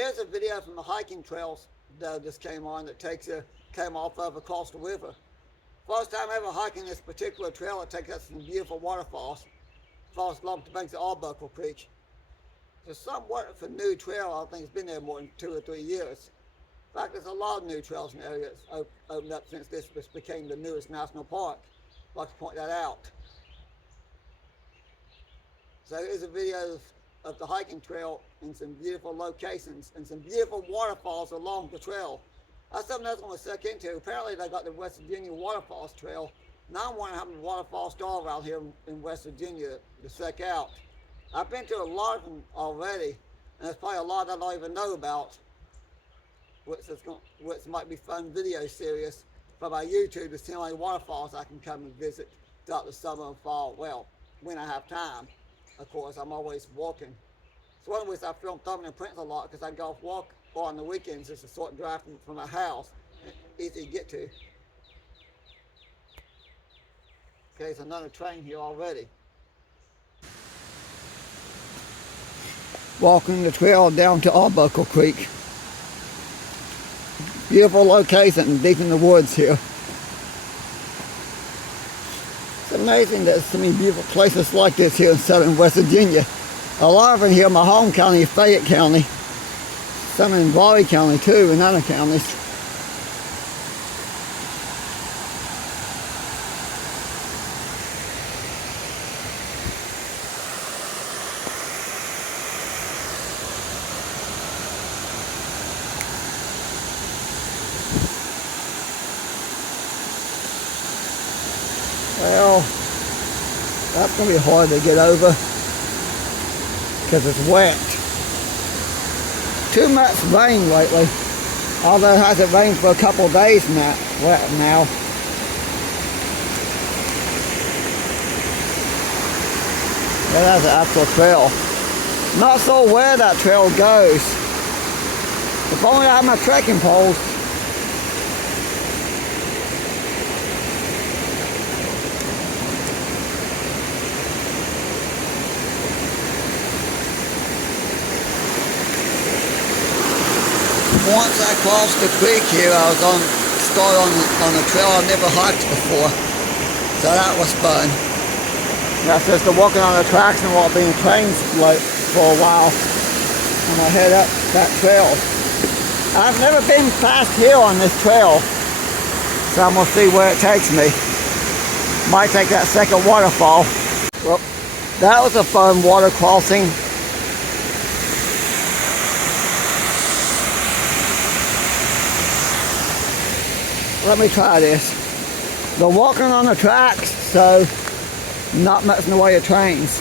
Here's a video from the hiking trails that I just came on that came off of across the river. First time ever hiking this particular trail, it takes us to some beautiful waterfalls. Falls along the banks of Arbuckle Creek. It's a somewhat of a new trail. I think it's been there more than 2 or 3 years. In fact, there's a lot of new trails in the area that's opened up since this became the newest national park. I'd like to point that out. So here's a video of the hiking trail in some beautiful locations and some beautiful waterfalls along the trail. That's something else I want to check into. Apparently they got the West Virginia Waterfalls Trail. Now I'm wondering how many waterfalls there are out here in West Virginia to check out. I've been to a lot of them already, and there's probably a lot that I don't even know about, which might be fun video series from my YouTube to see how many waterfalls I can come and visit throughout the summer and fall. Well, when I have time. Of course, I'm always walking. It's one of the reasons I film Thurmond a lot, because I go walk on the weekends. It's a short drive from my house, easy to get to. Okay, there's another train here already. Walking the trail down to Arbuckle Creek. Beautiful location deep in the woods here. It's amazing that there's so many beautiful places like this here in southern West Virginia. A lot of them here in my home county, Fayette County. Some in Raleigh County too, and other counties. Well, that's going to be hard to get over because it's wet. Too much rain lately, although it hasn't rained for a couple of days now. Yeah, that's an actual trail. Not so where that trail goes. If only I had my trekking poles. Once I crossed the creek here, I was on a trail I never hiked before, so that was fun. That's just the walking on the tracks and won't be in trains for a while when I head up that trail. I've never been past here on this trail, so I'm gonna see where it takes me. Might take that second waterfall. Well, that was a fun water crossing. Let me try this. They're walking on the tracks, so not much in the way of trains.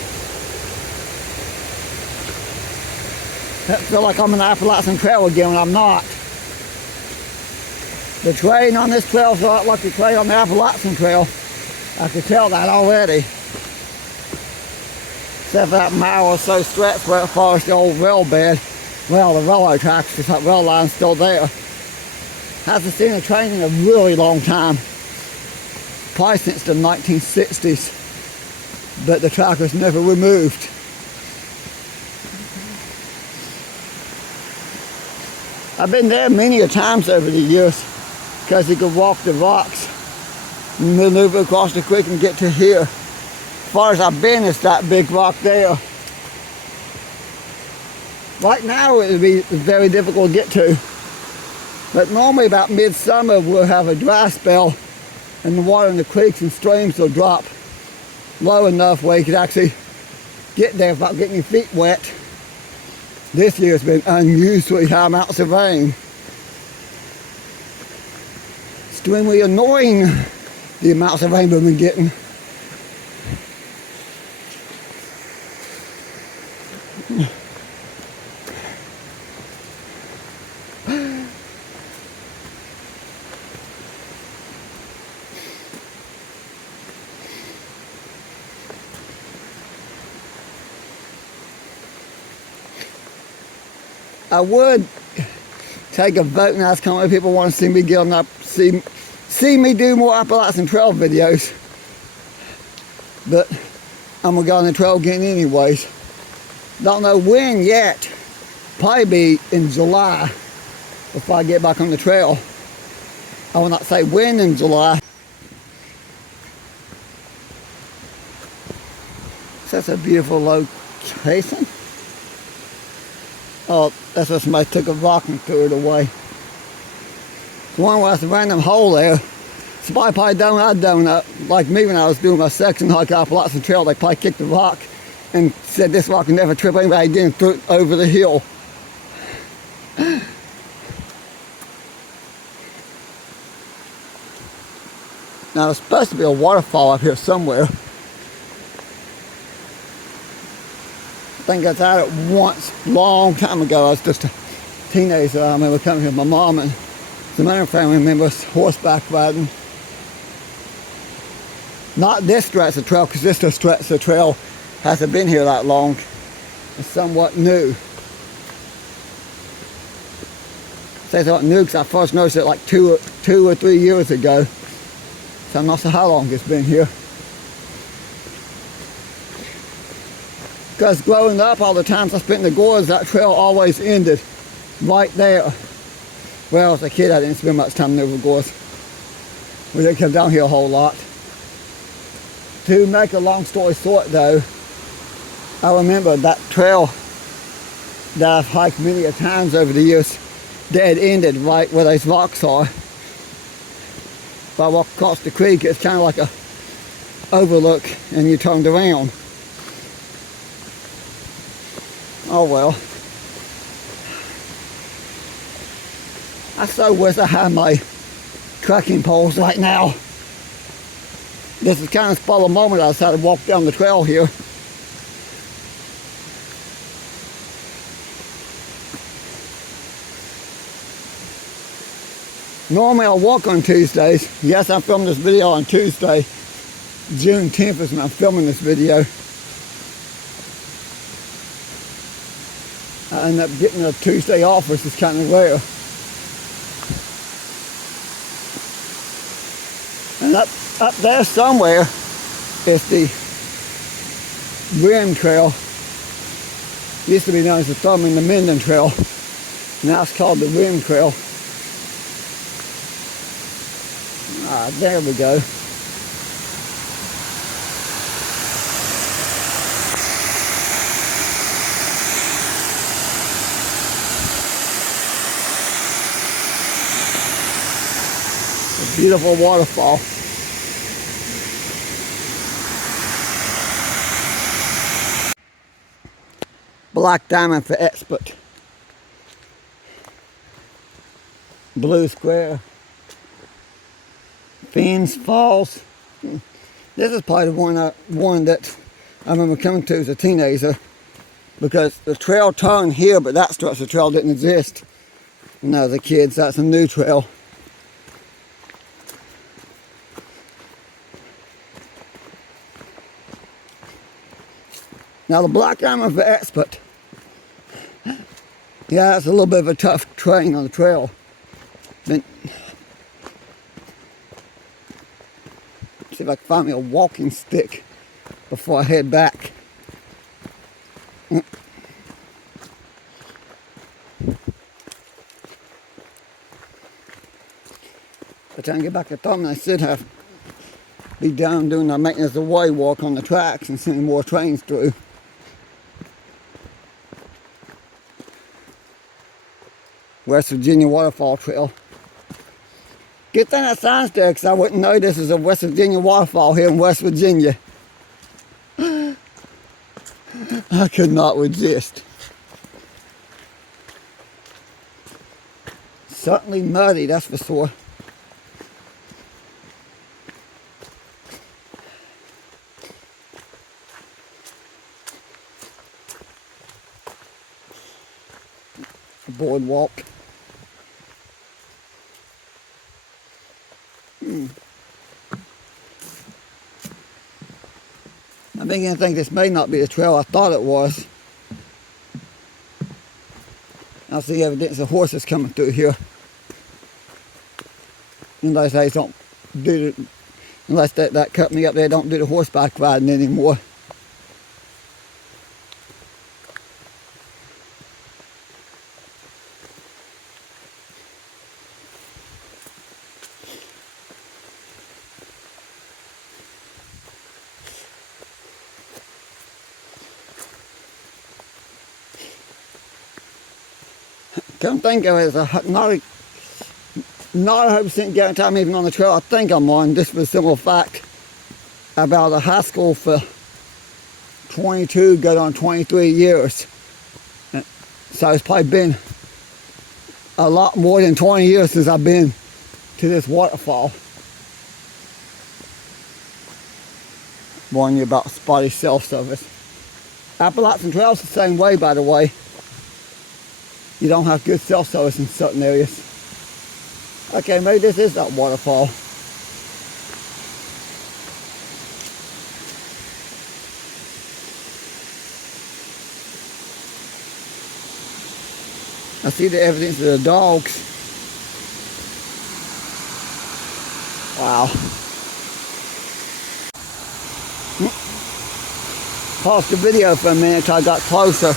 I feel like I'm on the Appalachian Trail again when I'm not. The train on this trail is a lot like the train on the Appalachian Trail. I could tell that already. Except for that mile or so stretch where it follows the old rail bed. Well, the railroad tracks, because that rail line's still there. Hasn't seen a train in a really long time. Probably since the 1960s. But the track was never removed. I've been there many a times over the years because you could walk the rocks and maneuver across the creek and get to here. As far as I've been, it's that big rock there. Right now it would be very difficult to get to. But normally about midsummer we'll have a dry spell and the water in the creeks and streams will drop low enough where you could actually get there without getting your feet wet. This year's been unusually high amounts of rain. Extremely annoying, the amounts of rain we've been getting. I would take a vote and ask how many people want to see me get on up, see me do more Appalachian Trail videos. But I'm gonna go on the trail again anyways. Don't know when yet. probably be in July before I get back on the trail. I will not say when in July. That's a beautiful location. Oh, that's where somebody took a rock and threw it away. One was a random hole there. Somebody probably done like me when I was doing my section hike off lots of trail. They probably kicked the rock and said this rock can never trip anybody again, threw it over the hill. Now there's supposed to be a waterfall up here somewhere. I think I was at it once, long time ago. I was just a teenager. I remember coming here with my mom and some other family members horseback riding. Not this stretch of trail, because this stretch of trail hasn't been here that long. It's somewhat new. I say somewhat new because I first noticed it like two or 3 years ago. So I'm not sure how long it's been here. Because growing up, all the times I spent in the gorge, that trail always ended right there. Well, as a kid, I didn't spend much time in the gorge. We didn't come down here a whole lot. To make a long story short though, I remember that trail that I've hiked many a times over the years, dead ended right where those rocks are. If I walk across the creek, it's kind of like a overlook and you turned around. Oh well. I so wish I had my trekking poles right now. This is kind of spur of the moment. I decided to walk down the trail here. Normally I walk on Tuesdays. Yes, I filmed this video on Tuesday. June 10th is when I'm filming this video. I end up getting a Tuesday off, which is kind of rare. And up there somewhere is the Rim Trail. Used to be known as the Thurmond WV Trail. Now it's called the Rim Trail. Ah, there we go. A beautiful waterfall. Black diamond for expert. Blue square. Fins Falls. This is probably the one that I remember coming to as a teenager, because the trail turned here, but that stretch of trail didn't exist when I was a kid, so that's a new trail. Now the black diamond for expert. Yeah, it's a little bit of a tough terrain on the trail. But see if I can find me a walking stick before I head back. By the time I get back to Thurmond, I should be down doing the maintenance of the way walk on the tracks and sending more trains through. West Virginia Waterfall Trail. Good thing that sign's there, because I wouldn't know this is a West Virginia waterfall here in West Virginia. I could not resist. Certainly muddy, that's for sure. A boardwalk. I begin to think this may not be the trail I thought it was. I see evidence of horses coming through here. Unless they don't do the, unless that company up there don't do the horseback riding anymore. Come think of it, it's not a 100% guarantee I'm even on the trail I think I'm on, just for the simple fact about a high school for 22 going on 23 years. So it's probably been a lot more than 20 years since I've been to this waterfall. Warning you about spotty cell service. Appalachian Trail's the same way, by the way. You don't have good cell service in certain areas. Okay, maybe this is that waterfall. I see the evidence of the dogs. Wow. Paused the video for a minute till I got closer.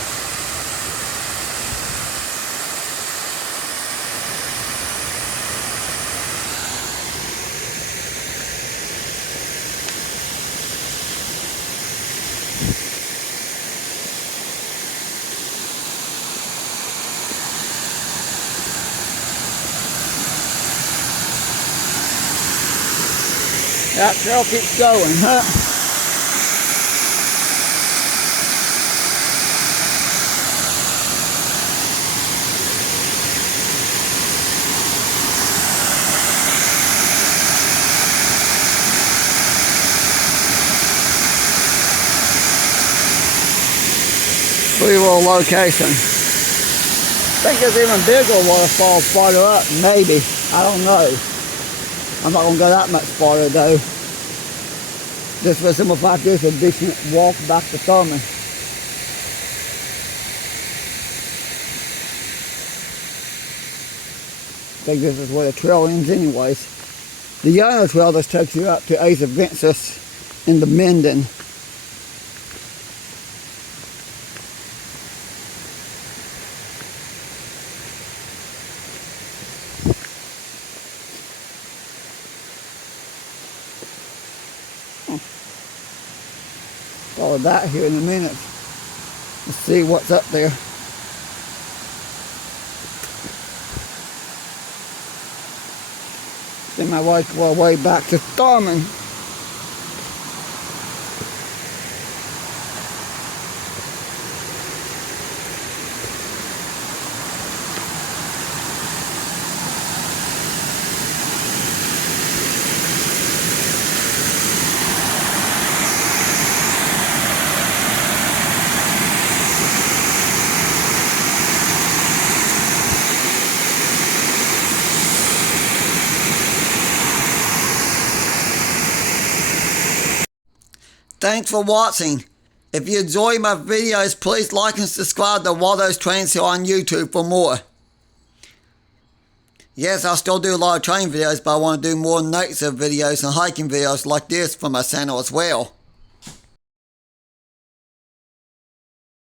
That trail keeps going, huh? Pretty little location. I think there's even bigger waterfalls farther up, maybe. I don't know. I'm not going to go that much farther though. Just for the simple fact there's a decent walk back to Thurmond. I think this is where the trail ends anyways. The younger trail just takes you up to Asa Ventus in the Minden. Follow that here in a minute. Let's see what's up there. Then my wife will way back to Thurmond. Thanks for watching. If you enjoy my videos, please like and subscribe to Waldo's Trains here on YouTube for more. Yes, I still do a lot of train videos, but I want to do more nature videos and hiking videos like this for my channel as well.